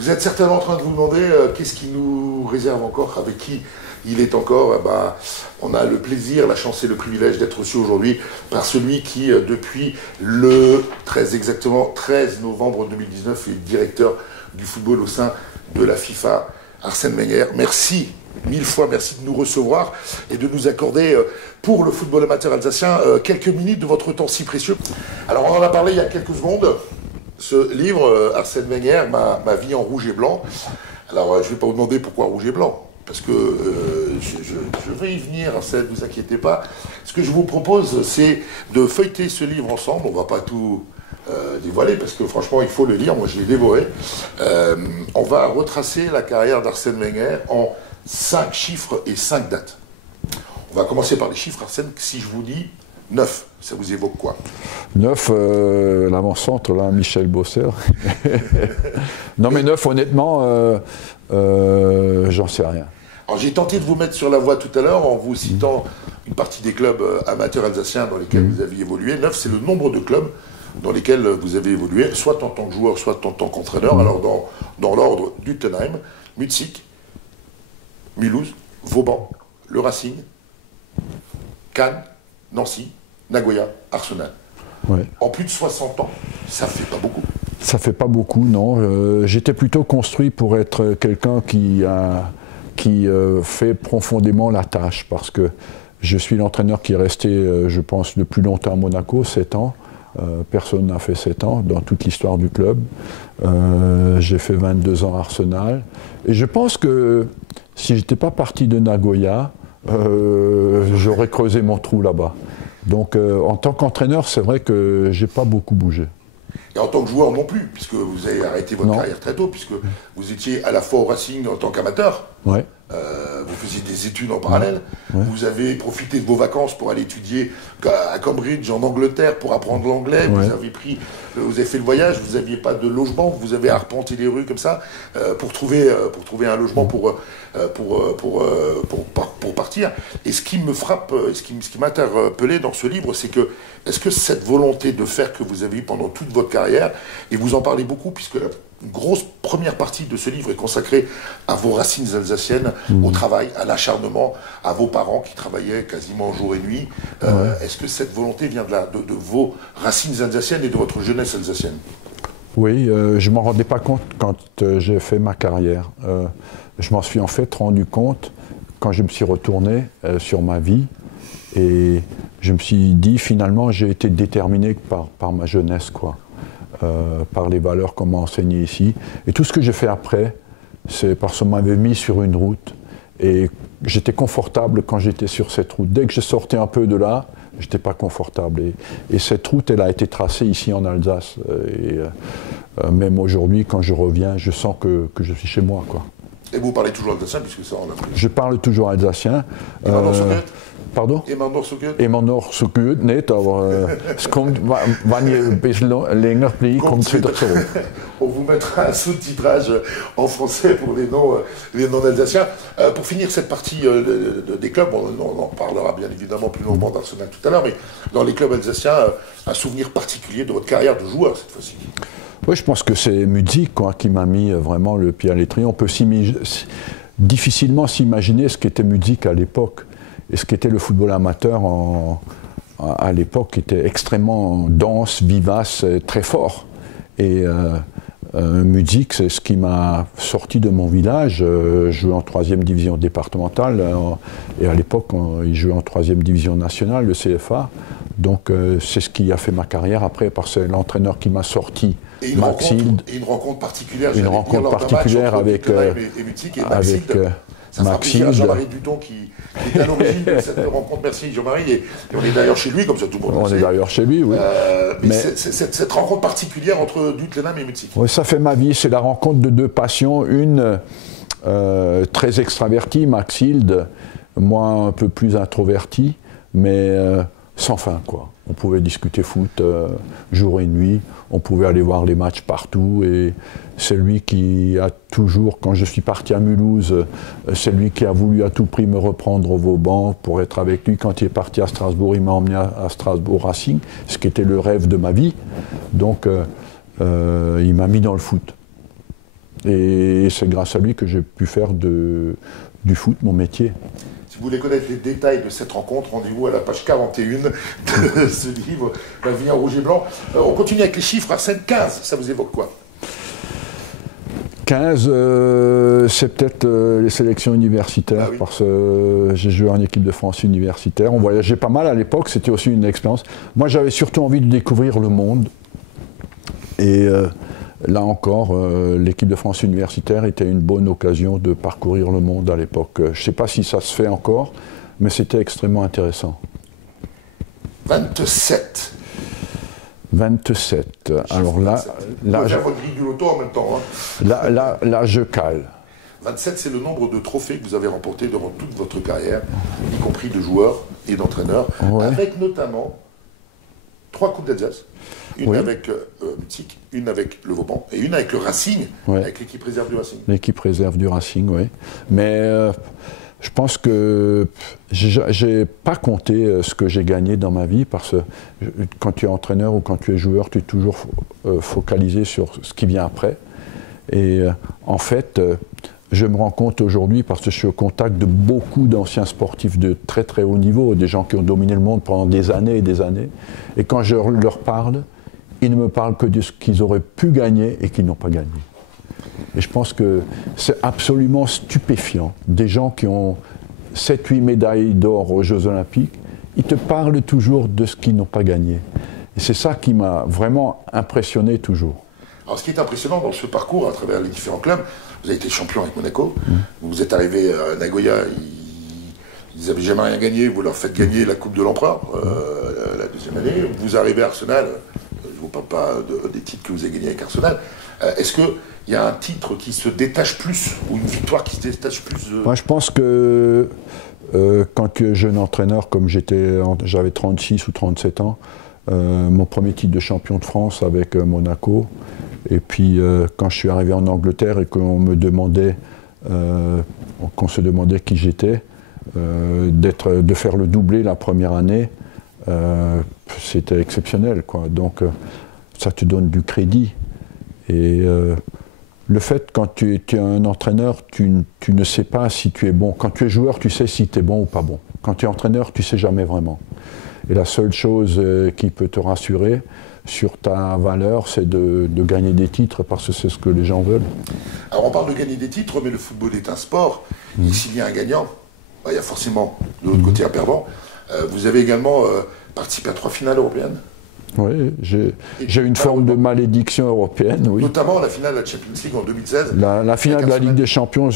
Vous êtes certainement en train de vous demander qu'est-ce qui nous réserve encore, avec qui il est encore. On a le plaisir, la chance et le privilège d'être reçu aujourd'hui par celui qui, depuis le 13 novembre 2019, est directeur du football au sein de la FIFA, Arsène Wenger. Merci, mille fois merci de nous recevoir et de nous accorder, pour le football amateur alsacien, quelques minutes de votre temps si précieux. Alors on en a parlé il y a quelques secondes. Ce livre, Arsène Wenger, ma vie en rouge et blanc. Alors, je ne vais pas vous demander pourquoi rouge et blanc, parce que je vais y venir, Arsène, ne vous inquiétez pas. Ce que je vous propose, c'est de feuilleter ce livre ensemble. On ne va pas tout dévoiler, parce que franchement, il faut le lire. Moi, je l'ai dévoré. On va retracer la carrière d'Arsène Wenger en 5 chiffres et 5 dates. On va commencer par les chiffres, Arsène. Si je vous dis 9, ça vous évoque quoi? 9, l'avant-centre, là, Michel Bosser. Non, mais 9, honnêtement, j'en sais rien. Alors, j'ai tenté de vous mettre sur la voie tout à l'heure en vous citant une partie des clubs amateurs alsaciens dans lesquels vous aviez évolué. 9, c'est le nombre de clubs dans lesquels vous avez évolué, soit en tant que joueur, soit en tant qu'entraîneur. Alors, dans l'ordre, Duttenheim, Mutzig, Mulhouse, Vauban, le Racing, Cannes, Nancy, Nagoya, Arsenal. Ouais. En plus de 60 ans, ça fait pas beaucoup. Ça fait pas beaucoup, non. J'étais plutôt construit pour être quelqu'un qui fait profondément la tâche, parce que je suis l'entraîneur qui est resté, je pense, le plus longtemps à Monaco, 7 ans. Personne n'a fait 7 ans dans toute l'histoire du club. J'ai fait 22 ans à Arsenal. Et je pense que si j'étais pas parti de Nagoya, j'aurais creusé mon trou là-bas. Donc en tant qu'entraîneur, c'est vrai que j'ai pas beaucoup bougé. Et en tant que joueur non plus, puisque vous avez arrêté votre carrière très tôt, puisque vous étiez à la fois au Racing en tant qu'amateur, ouais. Vous faisiez des études en parallèle, ouais. Vous avez profité de vos vacances pour aller étudier à Cambridge, en Angleterre, pour apprendre l'anglais, ouais. Vous avez fait le voyage, vous n'aviez pas de logement, vous avez arpenté les rues comme ça, pour trouver un logement pour partir. Et ce qui me frappe, ce qui m'a interpellé dans ce livre, c'est que, est-ce que cette volonté de faire que vous avez eue pendant toute votre carrière, et vous en parlez beaucoup, puisque la grosse première partie de ce livre est consacrée à vos racines alsaciennes, au travail, à l'acharnement, à vos parents qui travaillaient quasiment jour et nuit. Est-ce que cette volonté vient de vos racines alsaciennes et de votre jeunesse alsacienne? Oui, je ne m'en rendais pas compte quand j'ai fait ma carrière. Je m'en suis en fait rendu compte quand je me suis retourné sur ma vie, et je me suis dit finalement j'ai été déterminé par ma jeunesse, quoi. Par les valeurs qu'on m'a enseignées ici. Et tout ce que j'ai fait après, c'est parce qu'on m'avait mis sur une route, et j'étais confortable quand j'étais sur cette route. Dès que je sortais un peu de là, j'étais pas confortable. Et cette route, elle a été tracée ici en Alsace. Et même aujourd'hui, quand je reviens, je sens que je suis chez moi, quoi. Et vous parlez toujours alsacien, puisque ça on a pris. Je parle toujours alsacien. Pardon? Immer noch so gut? Immer noch so gut nicht, aber es kommt, wenn ihr ein bisschen länger bleibt, kommt es wieder zurück. On vous mettra un sous-titrage en français pour les noms alsaciens. Pour finir cette partie des clubs, on en parlera bien évidemment plus longuement d'Arsenal tout à l'heure, mais dans les clubs alsaciens, un souvenir particulier de votre carrière de joueur cette fois-ci? Oui, je pense que c'est Mutzig, quoi, qui m'a mis vraiment le pied à l'étrier. On peut difficilement s'imaginer ce qu'était Mutzig à l'époque. Et ce qu'était le football amateur à l'époque était extrêmement dense, vivace, très fort. Et Mutzig, c'est ce qui m'a sorti de mon village. Je jouais en 3e division départementale, et à l'époque, il jouait en 3e division nationale, le CFA. Donc c'est ce qui a fait ma carrière après, parce que c'est l'entraîneur qui m'a sorti. Et une rencontre particulière, avec Mutzig et Maxilde. Ça sera Jean-Marie Duton qui est à l'origine de cette rencontre. Merci Jean-Marie, et on est d'ailleurs chez lui, comme ça tout le monde le sait. On est d'ailleurs chez lui, oui. Mais cette rencontre particulière entre Duttenheim et Mutzig. Oui, ça fait ma vie, c'est la rencontre de deux passions. Une très extravertie, Maxilde, moi un peu plus introverti, mais sans fin, quoi. On pouvait discuter foot jour et nuit, on pouvait aller voir les matchs partout, et c'est lui qui a toujours, quand je suis parti à Mulhouse, c'est lui qui a voulu à tout prix me reprendre au Vauban pour être avec lui. Quand il est parti à Strasbourg, il m'a emmené à Strasbourg Racing, ce qui était le rêve de ma vie. Donc il m'a mis dans le foot. Et c'est grâce à lui que j'ai pu faire du foot mon métier. Si vous voulez connaître les détails de cette rencontre, rendez-vous à la page 41 de ce livre, La vie en rouge et blanc. On continue avec les chiffres. Arsène, 15, ça vous évoque quoi? 15, c'est peut-être les sélections universitaires, oui. Parce que j'ai joué en équipe de France universitaire. On voyageait pas mal à l'époque, c'était aussi une expérience. Moi, j'avais surtout envie de découvrir le monde. Et là encore, l'équipe de France universitaire était une bonne occasion de parcourir le monde à l'époque. Je ne sais pas si ça se fait encore, mais c'était extrêmement intéressant. 27. 27. Alors là, je votre grille du loto en même temps. Hein. Là, je cale. 27, c'est le nombre de trophées que vous avez remportés durant toute votre carrière, y compris de joueurs et d'entraîneurs, ouais. Avec notamment 3 Coupes d'Alsace, une avec Mutzig, une avec le Vauban et une avec le Racing, ouais. Avec l'équipe réserve du Racing. L'équipe réserve du Racing, oui. Mais je pense que j'ai pas compté ce que j'ai gagné dans ma vie, parce que quand tu es entraîneur ou quand tu es joueur, tu es toujours focalisé sur ce qui vient après. Et en fait, je me rends compte aujourd'hui, parce que je suis au contact de beaucoup d'anciens sportifs de très très haut niveau, des gens qui ont dominé le monde pendant des années et des années, et quand je leur parle, ils ne me parlent que de ce qu'ils auraient pu gagner et qu'ils n'ont pas gagné. Et je pense que c'est absolument stupéfiant. Des gens qui ont 7-8 médailles d'or aux Jeux Olympiques, ils te parlent toujours de ce qu'ils n'ont pas gagné. Et c'est ça qui m'a vraiment impressionné toujours. Alors ce qui est impressionnant dans ce parcours, à travers les différents clubs, vous avez été champion avec Monaco, vous êtes arrivé à Nagoya, ils n'avaient jamais rien gagné, vous leur faites gagner la Coupe de l'Empereur la deuxième année, vous arrivez à Arsenal, je ne vous parle pas des titres que vous avez gagnés avec Arsenal. Est-ce qu'il y a un titre qui se détache plus, ou une victoire qui se détache plus Moi, je pense que quand tu es jeune entraîneur, comme j'avais 36 ou 37 ans, mon premier titre de champion de France avec Monaco, et puis quand je suis arrivé en Angleterre et qu'on me demandait, qu'on se demandait qui j'étais, de faire le doublé la première année, c'était exceptionnel, quoi. Donc ça te donne du crédit. Et le fait, quand tu es un entraîneur, tu ne sais pas si tu es bon. Quand tu es joueur, tu sais si tu es bon ou pas bon. Quand tu es entraîneur, tu ne sais jamais vraiment. Et la seule chose qui peut te rassurer sur ta valeur, c'est de gagner des titres, parce que c'est ce que les gens veulent. Alors on parle de gagner des titres, mais le football est un sport. Et s'il y a un gagnant, il y a forcément de l'autre côté un perdant. Vous avez également participé à 3 finales européennes. Oui, j'ai une forme de malédiction européenne. Oui. Notamment la finale de la Champions League en 2016. La finale de la Ligue des Champions,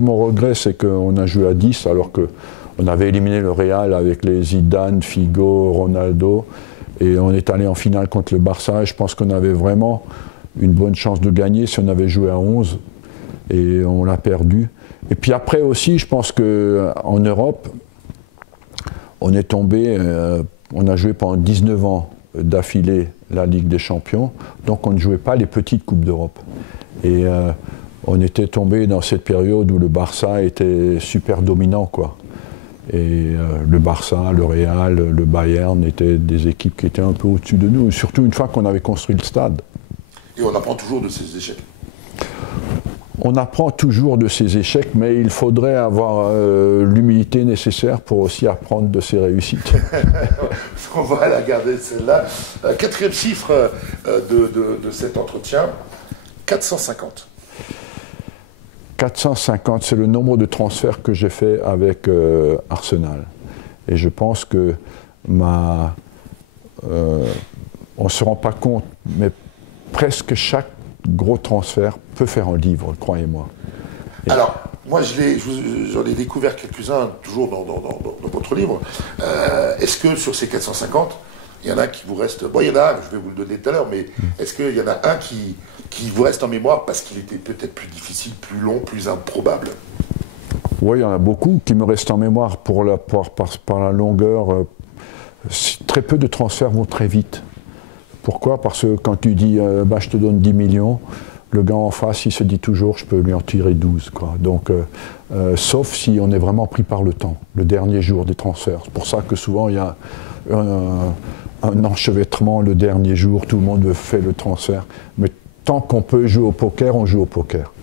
mon regret, c'est qu'on a joué à 10, alors qu'on avait éliminé le Real avec les Zidane, Figo, Ronaldo, et on est allé en finale contre le Barça, et je pense qu'on avait vraiment une bonne chance de gagner si on avait joué à 11, et on l'a perdu. Et puis après aussi, je pense qu'en Europe, on est tombé, on a joué pendant 19 ans d'affilée la Ligue des Champions, donc on ne jouait pas les petites Coupes d'Europe. Et on était tombé dans cette période où le Barça était super dominant, quoi. Et le Barça, le Real, le Bayern étaient des équipes qui étaient un peu au-dessus de nous, surtout une fois qu'on avait construit le stade. Et on apprend toujours de ces échecs. On apprend toujours de ces échecs, mais il faudrait avoir l'humilité nécessaire pour aussi apprendre de ses réussites. On va la garder celle-là. 4e chiffre de cet entretien, 450. 450, c'est le nombre de transferts que j'ai fait avec Arsenal. Et je pense que on ne se rend pas compte, mais presque chaque gros transfert peut faire un livre, croyez-moi. Alors, moi j'en ai découvert quelques-uns, toujours dans votre livre. Est-ce que sur ces 450, il y en a qui vous restent... Bon, il y en a un, je vais vous le donner tout à l'heure, mais est-ce qu'il y en a un qui vous reste en mémoire parce qu'il était peut-être plus difficile, plus long, plus improbable? Oui, il y en a beaucoup qui me restent en mémoire par la longueur. Très peu de transferts vont très vite. Pourquoi? Parce que quand tu dis je te donne 10 millions, le gars en face, il se dit toujours je peux lui en tirer 12. Quoi. Donc, sauf si on est vraiment pris par le temps, le dernier jour des transferts. C'est pour ça que souvent il y a un enchevêtrement le dernier jour, tout le monde fait le transfert. Mais tant qu'on peut jouer au poker, on joue au poker.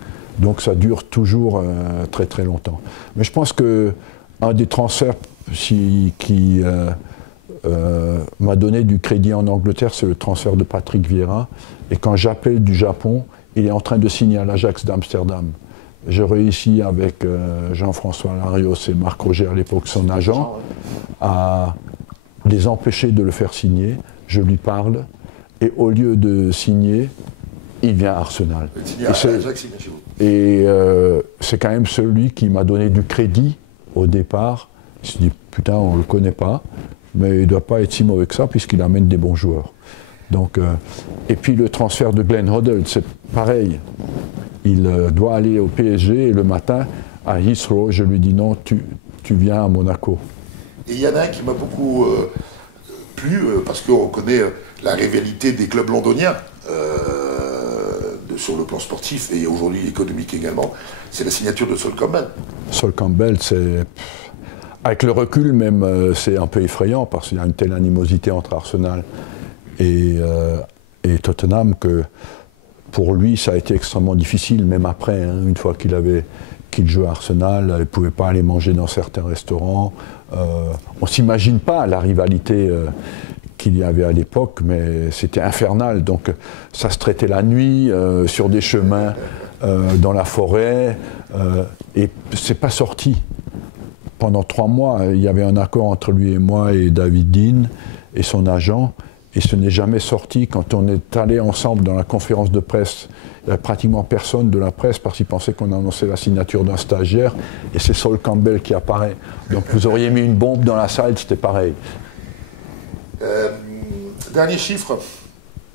Donc ça dure toujours très très longtemps. Mais je pense qu'un des transferts qui m'a donné du crédit en Angleterre, c'est le transfert de Patrick Vieira. Et quand j'appelle du Japon, il est en train de signer à l'Ajax d'Amsterdam. J'ai réussi avec Jean-François Larios et Marc Roger à l'époque, son agent, à les empêcher de le faire signer. Je lui parle et au lieu de signer, il vient à Arsenal. Et c'est quand même celui qui m'a donné du crédit au départ. Il se dit putain, on ne le connaît pas, mais il ne doit pas être si mauvais que ça puisqu'il amène des bons joueurs. Donc, et puis le transfert de Glenn Hoddle, c'est pareil. Il doit aller au PSG et le matin, à Heathrow, je lui dis non, tu viens à Monaco. Et il y en a un qui m'a beaucoup plu, parce qu'on connaît la rivalité des clubs londoniens, sur le plan sportif et aujourd'hui économique également, c'est la signature de Sol Campbell. Sol Campbell, c'est... Avec le recul même, c'est un peu effrayant parce qu'il y a une telle animosité entre Arsenal et Tottenham que pour lui, ça a été extrêmement difficile, même après, hein, une fois qu'il jouait à Arsenal, il ne pouvait pas aller manger dans certains restaurants. On ne s'imagine pas la rivalité qu'il y avait à l'époque, mais c'était infernal. Donc ça se traitait la nuit, sur des chemins, dans la forêt, et c'est pas sorti. Pendant 3 mois, il y avait un accord entre lui et moi et David Dean et son agent, et ce n'est jamais sorti. Quand on est allé ensemble dans la conférence de presse, il n'y avait pratiquement personne de la presse parce qu'ils pensaient qu'on annonçait la signature d'un stagiaire, et c'est Sol Campbell qui apparaît. Donc vous auriez mis une bombe dans la salle, c'était pareil. Dernier chiffre,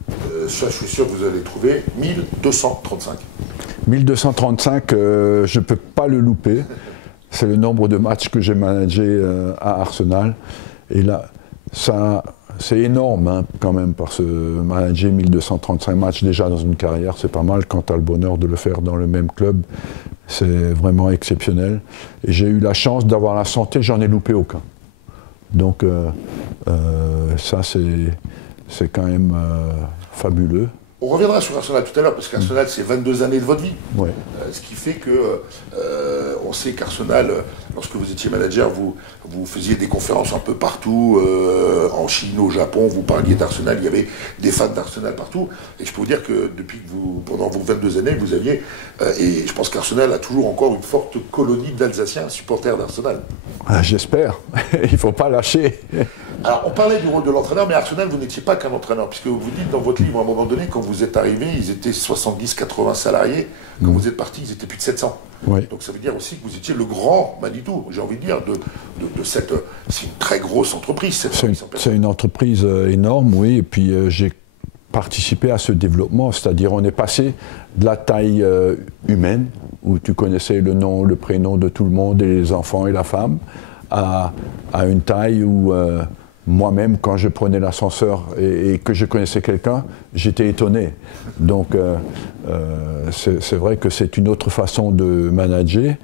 je suis sûr que vous allez trouver, 1235. 1235, je ne peux pas le louper. C'est le nombre de matchs que j'ai managé à Arsenal. Et là, c'est énorme hein, quand même, parce que manager 1235 matchs déjà dans une carrière, c'est pas mal quand tu as le bonheur de le faire dans le même club. C'est vraiment exceptionnel. Et j'ai eu la chance d'avoir la santé, j'en ai loupé aucun. Donc ça, c'est quand même fabuleux. On reviendra sur Arsenal tout à l'heure, parce qu'Arsenal, c'est 22 années de votre vie. Ouais. Ce qui fait que, on sait qu'Arsenal, lorsque vous étiez manager, vous faisiez des conférences un peu partout, en Chine, au Japon, vous parliez d'Arsenal, il y avait des fans d'Arsenal partout. Et je peux vous dire que depuis que pendant vos 22 années, vous aviez, et je pense qu'Arsenal a toujours encore une forte colonie d'Alsaciens supporters d'Arsenal. Ah, j'espère, il ne faut pas lâcher. Alors, on parlait du rôle de l'entraîneur, mais Arsenal, vous n'étiez pas qu'un entraîneur, puisque vous dites dans votre livre, à un moment donné, quand vous êtes arrivé, ils étaient 70-80 salariés. Quand vous êtes parti, ils étaient plus de 700. Oui. Donc ça veut dire aussi que vous étiez le grand Manitou, j'ai envie de dire, de cette... C'est une très grosse entreprise. C'est une entreprise énorme, oui, et puis j'ai participé à ce développement, c'est-à-dire on est passé de la taille humaine, où tu connaissais le nom, le prénom de tout le monde, et les enfants et la femme, à une taille où... moi-même, quand je prenais l'ascenseur et que je connaissais quelqu'un, j'étais étonné. Donc, c'est vrai que c'est une autre façon de manager.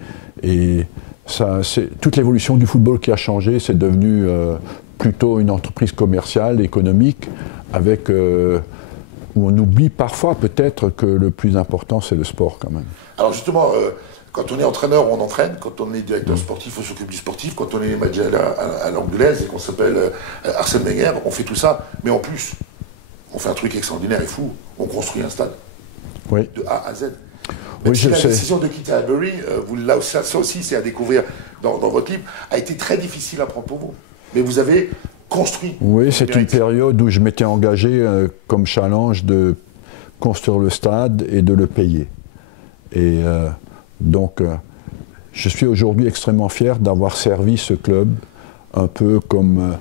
Et c'est toute l'évolution du football qui a changé. C'est devenu plutôt une entreprise commerciale, économique, avec, où on oublie parfois peut-être que le plus important, c'est le sport quand même. Alors justement... quand on est entraîneur, on entraîne. Quand on est directeur sportif, on s'occupe du sportif. Quand on est manager à l'anglaise et qu'on s'appelle Arsène Wenger, on fait tout ça. Mais en plus, on fait un truc extraordinaire et fou. On construit un stade. Oui. De A à Z. Oui, je sais. La décision de quitter Highbury, ça aussi, c'est à découvrir dans votre livre, a été très difficile à prendre pour vous. Mais vous avez construit. Oui, c'est une période où je m'étais engagé comme challenge de construire le stade et de le payer. Et... donc, je suis aujourd'hui extrêmement fier d'avoir servi ce club un peu comme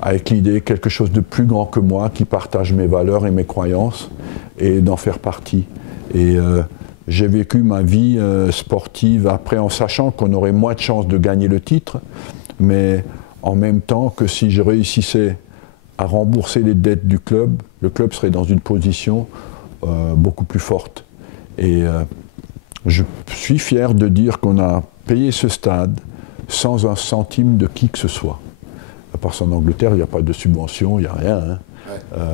avec l'idée quelque chose de plus grand que moi, qui partage mes valeurs et mes croyances, et d'en faire partie. Et j'ai vécu ma vie sportive après en sachant qu'on aurait moins de chances de gagner le titre, mais en même temps que si je réussissais à rembourser les dettes du club, le club serait dans une position beaucoup plus forte. Et je suis fier de dire qu'on a payé ce stade sans un centime de qui que ce soit. Parce qu'en Angleterre, il n'y a pas de subvention, il n'y a rien. Hein. Ouais.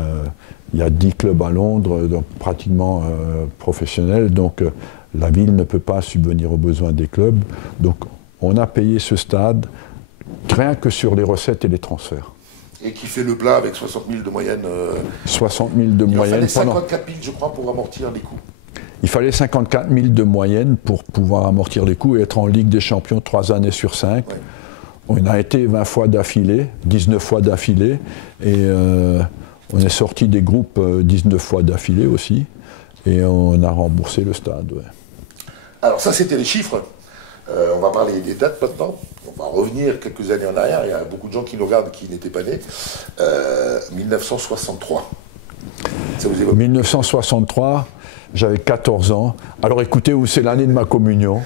Il y a 10 clubs à Londres, donc pratiquement professionnels. Donc la ville ne peut pas subvenir aux besoins des clubs. Donc on a payé ce stade rien que sur les recettes et les transferts. Et qui fait le plat avec 60 000 de moyenne. 60 000 de moyenne. Il fallait 54 000, je crois, pour amortir les coûts. Il fallait 54 000 de moyenne pour pouvoir amortir les coûts et être en Ligue des Champions 3 années sur 5. Ouais. On a été 20 fois d'affilée, 19 fois d'affilée, et on est sorti des groupes 19 fois d'affilée aussi, et on a remboursé le stade. Ouais. Alors ça, c'était les chiffres. On va parler des dates maintenant. On va revenir quelques années en arrière. Il y a beaucoup de gens qui nous regardent qui n'étaient pas nés. 1963. Ça vous évoque ? 1963, j'avais 14 ans. Alors écoutez, où c'est l'année de ma communion,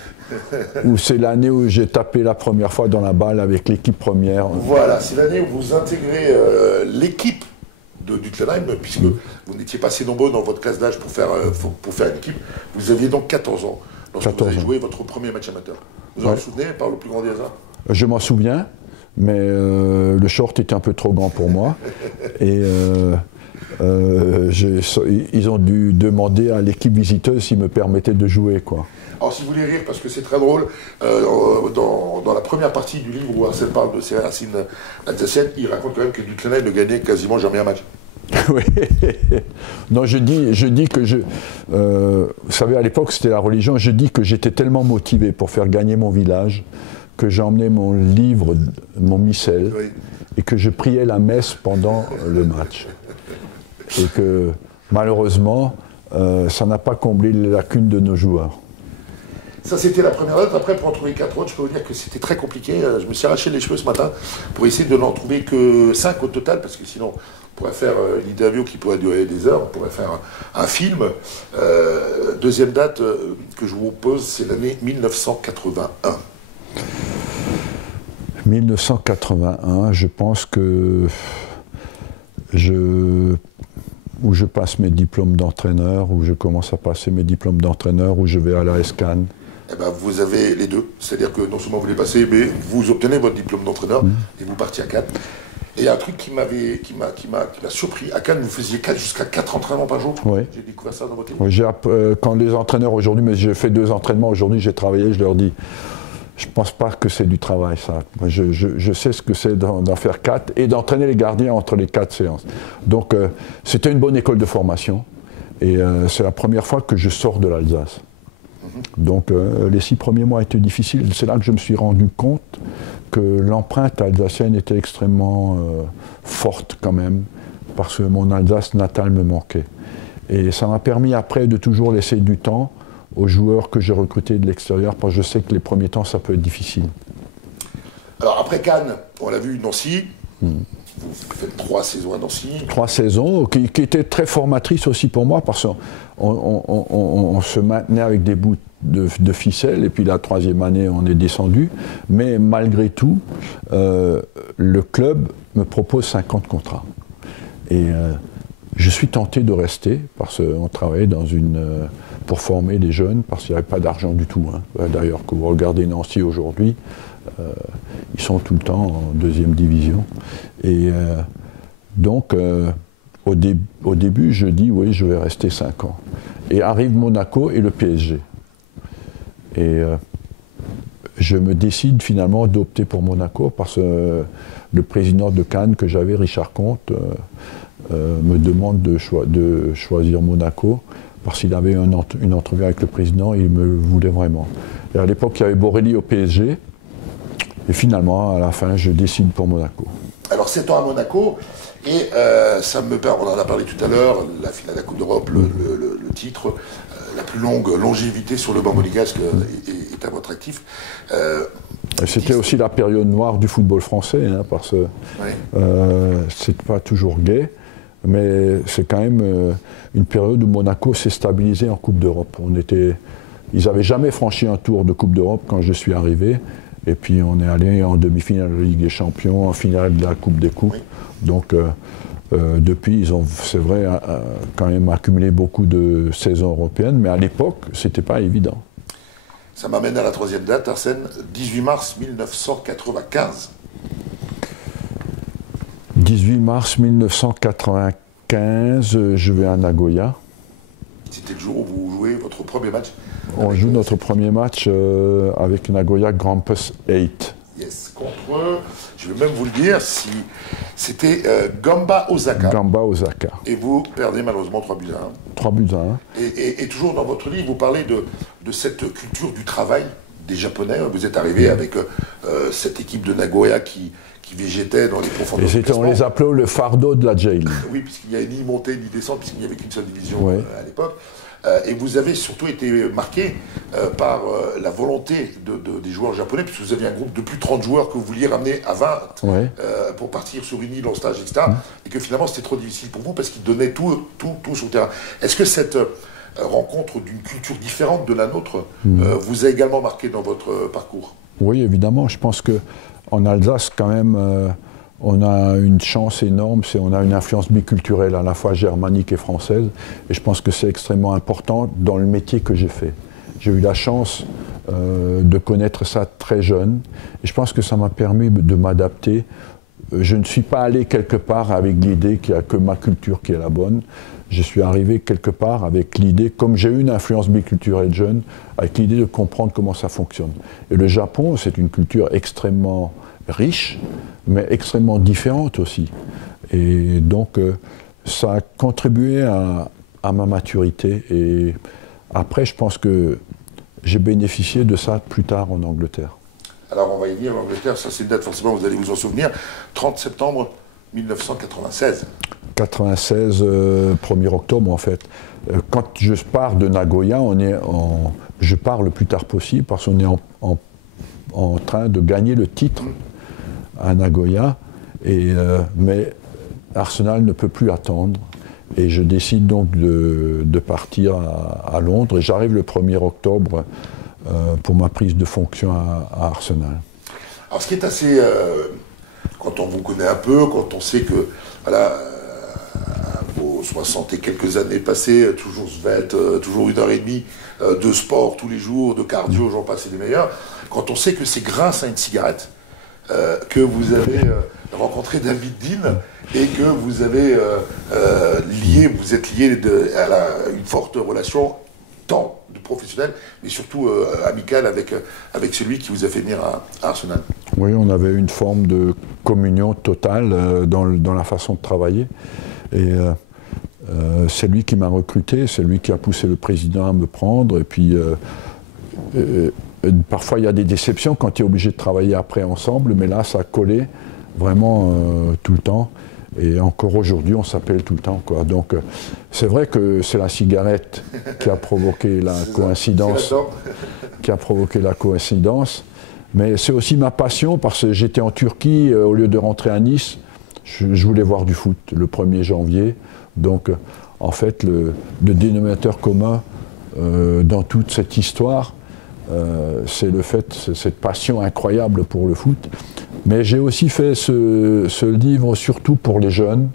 où c'est l'année où j'ai tapé la première fois dans la balle avec l'équipe première. Voilà, c'est l'année où vous intégrez l'équipe de Duttlenheim, puisque vous n'étiez pas assez nombreux dans votre classe d'âge pour faire une équipe. Vous aviez donc 14 ans lorsque vous avez joué votre premier match amateur. Vous en souvenez par le plus grand des hasards ? Je m'en souviens, mais le short était un peu trop grand pour moi. Et ils ont dû demander à l'équipe visiteuse s'ils me permettaient de jouer, quoi. Alors si vous voulez rire, parce que c'est très drôle, dans la première partie du livre où Arsène parle de ses racines alsaciennes, il raconte quand même que Duttlenheim ne gagnait quasiment jamais un match. Oui. Non, je dis que vous savez, à l'époque c'était la religion, je dis que j'étais tellement motivé pour faire gagner mon village que j'emmenais mon livre, mon missel, oui, et que je priais la messe pendant le match. Et que malheureusement, ça n'a pas comblé les lacunes de nos joueurs. Ça, c'était la première note. Après, pour en trouver 4 autres, je peux vous dire que c'était très compliqué. Je me suis arraché les cheveux ce matin pour essayer de n'en trouver que 5 au total, parce que sinon, on pourrait faire une interview qui pourrait durer des heures, on pourrait faire un film. Deuxième date que je vous pose, c'est l'année 1981. 1981, je pense que où je passe mes diplômes d'entraîneur, où je commence à passer mes diplômes d'entraîneur, où je vais à la Cannes. Eh ben, vous avez les deux. C'est-à-dire que non seulement vous les passez, mais vous obtenez votre diplôme d'entraîneur et vous partiez à Cannes. Et il y a un truc qui m'a surpris. À Cannes, vous faisiez jusqu'à 4 entraînements par jour. Oui. J'ai découvert ça dans votre livre. Oui, quand les entraîneurs aujourd'hui, mais j'ai fait 2 entraînements aujourd'hui, j'ai travaillé, je leur dis, je ne pense pas que c'est du travail, ça. Je sais ce que c'est d'en faire 4 et d'entraîner les gardiens entre les 4 séances. Donc, c'était une bonne école de formation. Et c'est la première fois que je sors de l'Alsace. Donc, les 6 premiers mois étaient difficiles. C'est là que je me suis rendu compte que l'empreinte alsacienne était extrêmement forte quand même, parce que mon Alsace natale me manquait. Et ça m'a permis après de toujours laisser du temps aux joueurs que j'ai recrutés de l'extérieur, parce que je sais que les premiers temps, ça peut être difficile. Alors après Cannes, on l'a vu, Nancy, vous faites 3 saisons à Nancy. 3 saisons, qui étaient très formatrices aussi pour moi, parce qu'on se maintenait avec des bouts de ficelle, et puis la 3e année, on est descendu. Mais malgré tout, le club me propose 50 contrats. Et je suis tenté de rester, parce qu'on travaillait pour former les jeunes, parce qu'il n'y avait pas d'argent du tout. Hein. D'ailleurs, quand vous regardez Nancy aujourd'hui, ils sont tout le temps en 2e division. Et donc, au début, je dis, oui, je vais rester 5 ans. Et arrive Monaco et le PSG. Et je me décide finalement d'opter pour Monaco, parce que le président de Cannes que j'avais, Richard Comte, me demande de choisir Monaco, parce qu'il avait une entrevue avec le président et il me voulait vraiment. Et à l'époque, il y avait Borelli au PSG, et finalement, à la fin, je décide pour Monaco. Alors 7 ans à Monaco, et ça me permet, on en a parlé tout à l'heure, la finale de la Coupe d'Europe, le titre, la plus longue longévité sur le banc monégasque est à votre actif. C'était aussi la période noire du football français, hein, parce que c'est pas toujours gai. Mais c'est quand même une période où Monaco s'est stabilisé en Coupe d'Europe. Ils n'avaient jamais franchi un tour de Coupe d'Europe quand je suis arrivé. Et puis on est allé en demi-finale de la Ligue des Champions, en finale de la Coupe des Coupes. Oui. Donc depuis, ils ont, c'est vrai, quand même accumulé beaucoup de saisons européennes. Mais à l'époque, ce n'était pas évident. Ça m'amène à la 3e date, Arsène, 18 mars 1995. 18 mars 1995, je vais à Nagoya. C'était le jour où vous jouez votre premier match. On joue notre premier match avec Nagoya Grampus 8. Yes, contre eux, je vais même vous le dire, si c'était Gamba Osaka. Gamba Osaka. Et vous perdez malheureusement 3 buts à 1. 3 buts à 1. Et toujours dans votre livre, vous parlez de cette culture du travail des Japonais. Vous êtes arrivé avec cette équipe de Nagoya qui végétait dans les profondeurs. Et on les appelait le fardeau de la J-League. Oui, puisqu'il n'y avait ni montée ni descente, puisqu'il n'y avait qu'une seule division à l'époque. Et vous avez surtout été marqué par la volonté des joueurs japonais, puisque vous aviez un groupe de plus de 30 joueurs que vous vouliez ramener à 20 pour partir sur une île en stage, etc. Et que finalement c'était trop difficile pour vous parce qu'ils donnaient tout sur le terrain. Est-ce que cette rencontre d'une culture différente de la nôtre vous a également marqué dans votre parcours? Oui, évidemment. Je pense qu'en Alsace, quand même, on a une chance énorme, on a une influence biculturelle à la fois germanique et française, et je pense que c'est extrêmement important dans le métier que j'ai fait. J'ai eu la chance de connaître ça très jeune, et je pense que ça m'a permis de m'adapter. Je ne suis pas allé quelque part avec l'idée qu'il n'y a que ma culture qui est la bonne. Je suis arrivé quelque part avec l'idée, comme j'ai eu une influence biculturelle jeune, avec l'idée de comprendre comment ça fonctionne. Et le Japon, c'est une culture extrêmement riche, mais extrêmement différente aussi. Et donc, ça a contribué à ma maturité. Et après, je pense que j'ai bénéficié de ça plus tard en Angleterre. Alors, on va y venir, l'Angleterre, ça c'est une date, forcément, vous allez vous en souvenir, 30 septembre 1996. 96, 1er octobre, en fait. Quand je pars de Nagoya, je pars le plus tard possible, parce qu'on est en train de gagner le titre à Nagoya, mais Arsenal ne peut plus attendre, et je décide donc de partir à Londres, et j'arrive le 1er octobre pour ma prise de fonction à Arsenal. Alors ce qui est assez, quand on vous connaît un peu, quand on sait que, voilà, vos 60 et quelques années passées, toujours svelte, toujours 1h30 de sport tous les jours, de cardio, j'en passe les meilleurs, quand on sait que c'est grâce à une cigarette que vous avez rencontré David Dean et que vous avez vous êtes lié à une forte relation tant de professionnel, mais surtout amicale avec celui qui vous a fait venir à Arsenal. Oui, on avait une forme de communion totale dans la façon de travailler. Et c'est lui qui m'a recruté, c'est lui qui a poussé le président à me prendre. Et puis, parfois, il y a des déceptions quand tu es obligé de travailler après ensemble, mais là, ça a collé vraiment tout le temps. Et encore aujourd'hui, on s'appelle tout le temps, quoi. Donc, c'est vrai que c'est la cigarette qui a provoqué la coïncidence. Qui a provoqué la coïncidence. Mais c'est aussi ma passion, parce que j'étais en Turquie, au lieu de rentrer à Nice, je voulais voir du foot le 1er janvier. Donc, en fait, le dénominateur commun dans toute cette histoire, c'est le fait, cette passion incroyable pour le foot. Mais j'ai aussi fait ce livre surtout pour les jeunes,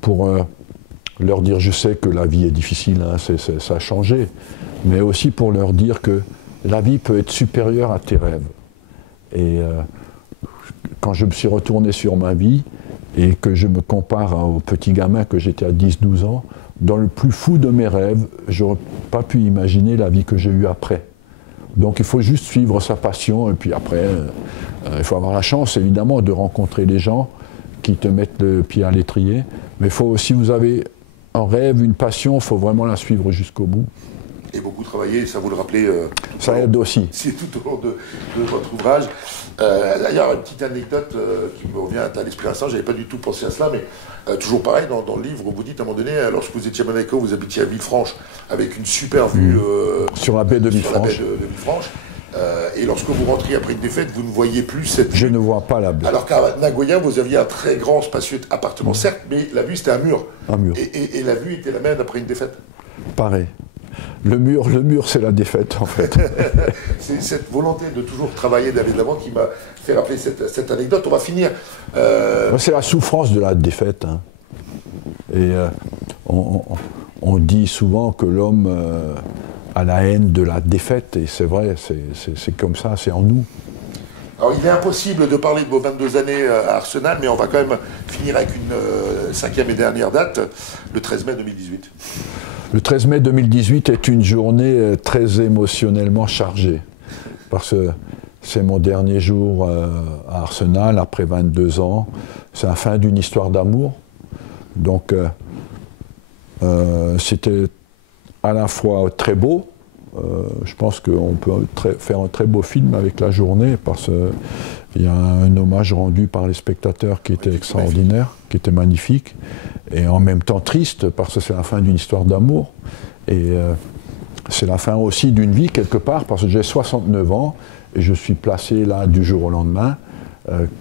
pour leur dire, je sais que la vie est difficile, hein, ça a changé, mais aussi pour leur dire que la vie peut être supérieure à tes rêves. Et quand je me suis retourné sur ma vie, et que je me compare au petit gamin que j'étais à 10-12 ans, dans le plus fou de mes rêves, je n'aurais pas pu imaginer la vie que j'ai eue après. Donc il faut juste suivre sa passion, et puis après, il faut avoir la chance, évidemment, de rencontrer les gens qui te mettent le pied à l'étrier. Mais il faut, si vous avez un rêve, une passion, il faut vraiment la suivre jusqu'au bout. Et beaucoup travailler, ça vous le rappelez. Ça aide aussi. C'est tout au long de votre ouvrage. D'ailleurs, une petite anecdote qui me revient à l'esprit à l'instant, je n'avais pas du tout pensé à cela, mais toujours pareil, dans le livre, vous dites à un moment donné, lorsque vous étiez à Monaco, vous habitiez à Villefranche, avec une super vue sur la baie de Villefranche. Et lorsque vous rentriez après une défaite, vous ne voyez plus cette vue. Je ne vois pas la baie. Alors qu'à Nagoya, vous aviez un très grand, spacieux appartement, certes, mais la vue, c'était un mur. Un mur. Et la vue était la même après une défaite. Pareil. Le mur, c'est la défaite, en fait. C'est cette volonté de toujours travailler d'aller de l'avant qui m'a fait rappeler cette anecdote. On va finir. C'est la souffrance de la défaite. Hein. Et on dit souvent que l'homme a la haine de la défaite, et c'est vrai, c'est comme ça, c'est en nous. Alors, il est impossible de parler de vos 22 années à Arsenal, mais on va quand même finir avec une 5e et dernière date, le 13 mai 2018. Le 13 mai 2018 est une journée très émotionnellement chargée, parce que c'est mon dernier jour à Arsenal, après 22 ans. C'est la fin d'une histoire d'amour. Donc, c'était à la fois très beau. Je pense qu'on peut faire un très beau film avec la journée, parce qu'il y a un hommage rendu par les spectateurs qui était extraordinaire, qui était magnifique, et en même temps triste, parce que c'est la fin d'une histoire d'amour. Et c'est la fin aussi d'une vie, quelque part, parce que j'ai 69 ans, et je suis placé là du jour au lendemain.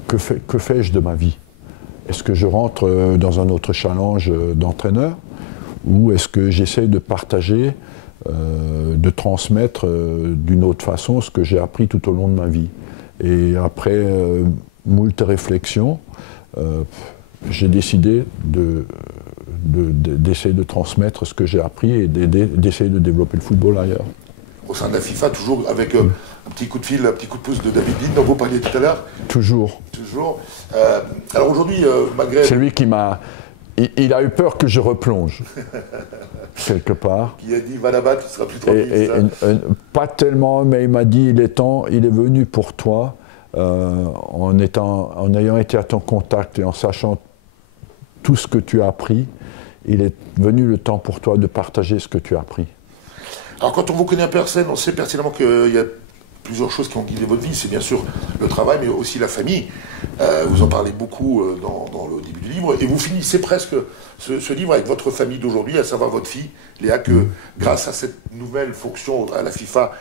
Que fais-je de ma vie? Est-ce que je rentre dans un autre challenge d'entraîneur, ou est-ce que j'essaie de partager, de transmettre d'une autre façon ce que j'ai appris tout au long de ma vie? Et après moult réflexions, j'ai décidé d'essayer de transmettre ce que j'ai appris et d'essayer de développer le football ailleurs. Au sein de la FIFA, toujours avec un petit coup de fil, un petit coup de pouce de David Dean, dont vous parliez tout à l'heure. Toujours. Toujours. Alors aujourd'hui, malgré... C'est lui qui m'a... Il a eu peur que je replonge, quelque part. Qui a dit, va là-bas, tu seras plus tranquille. Pas tellement, mais il m'a dit, il est temps, il est venu pour toi, en ayant été à ton contact et en sachant tout ce que tu as appris, il est venu le temps pour toi de partager ce que tu as appris. Alors quand on vous connaît un peu, Arsène, on sait pertinemment qu'il y a plusieurs choses qui ont guidé votre vie. C'est bien sûr le travail, mais aussi la famille. Vous en parlez beaucoup dans le début du livre. Et vous finissez presque ce livre avec votre famille d'aujourd'hui, à savoir votre fille, Léa, que grâce à cette nouvelle fonction à la FIFA,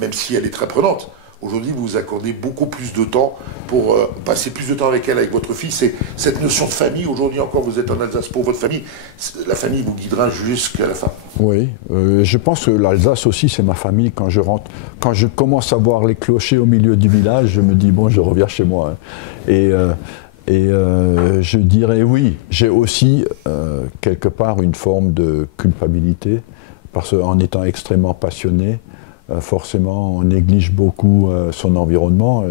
même si elle est très prenante, aujourd'hui vous vous accordez beaucoup plus de temps pour passer plus de temps avec elle, avec votre fille. C'est cette notion de famille. Aujourd'hui encore, vous êtes en Alsace pour votre famille. La famille vous guidera jusqu'à la fin. Oui, je pense que l'Alsace aussi, c'est ma famille. Quand je rentre, quand je commence à voir les clochers au milieu du village, je me dis, bon, je reviens chez moi. Et je dirais oui, j'ai aussi quelque part une forme de culpabilité, parce qu'en étant extrêmement passionné, forcément on néglige beaucoup son environnement,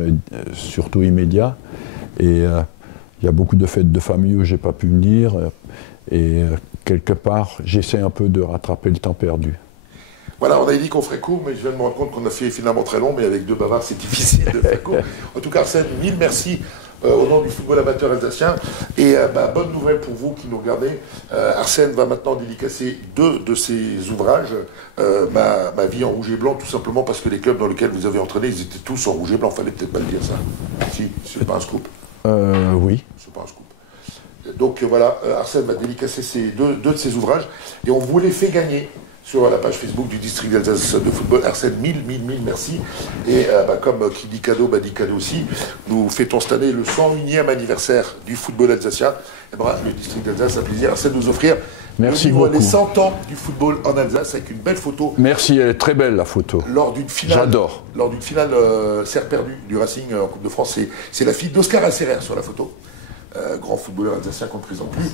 surtout immédiat. Et il y a beaucoup de fêtes de famille où je n'ai pas pu venir. Et quelque part, j'essaie un peu de rattraper le temps perdu. Voilà, on avait dit qu'on ferait court, mais je viens de me rendre compte qu'on a fait finalement très long, mais avec deux bavards, c'est difficile de faire court. En tout cas, Arsène, mille merci au nom du football amateur alsacien. Et bonne nouvelle pour vous qui nous regardez. Arsène va maintenant dédicacer 2 de ses ouvrages, ma vie en rouge et blanc, tout simplement parce que les clubs dans lesquels vous avez entraîné, ils étaient tous en rouge et blanc. Fallait peut-être pas le dire ça. Si, c'est pas un scoop. Oui. C'est pas un scoop. Donc voilà, Arsène va dédicacer deux de ses ouvrages et on vous les fait gagner sur la page Facebook du district d'Alsace de football. Arsène, mille merci. Et comme qui dit cadeau, dit cadeau aussi. Nous fêtons cette année le 101e anniversaire du football alsacien. Et le district d'Alsace a plaisir, Arsène, de nous offrir merci beaucoup. Les 100 ans du football en Alsace avec une belle photo. Merci, elle est très belle la photo. Lors d'une finale, j'adore. Lors d'une finale serre perdue du Racing en Coupe de France, c'est la fille d'Oscar Alcerer sur la photo. Grand footballeur alsacien qu'on ne présente plus.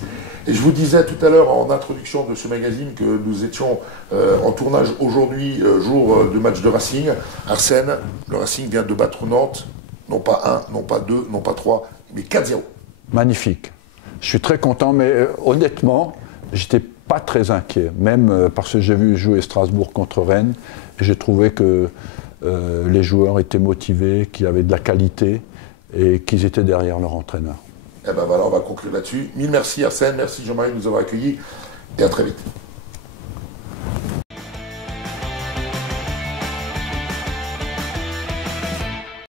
Et je vous disais tout à l'heure en introduction de ce magazine que nous étions en tournage aujourd'hui, jour de match de Racing. Arsène, le Racing vient de battre Nantes, non pas 1, non pas 2, non pas 3, mais 4-0. Magnifique. Je suis très content, mais honnêtement, j'étais pas très inquiet, même parce que j'ai vu jouer Strasbourg contre Rennes, et j'ai trouvé que les joueurs étaient motivés, qu'ils avaient de la qualité, et qu'ils étaient derrière leur entraîneur. Et ben voilà, on va conclure là-dessus. Mille merci Arsène, merci Jean-Marie de nous avoir accueillis et à très vite.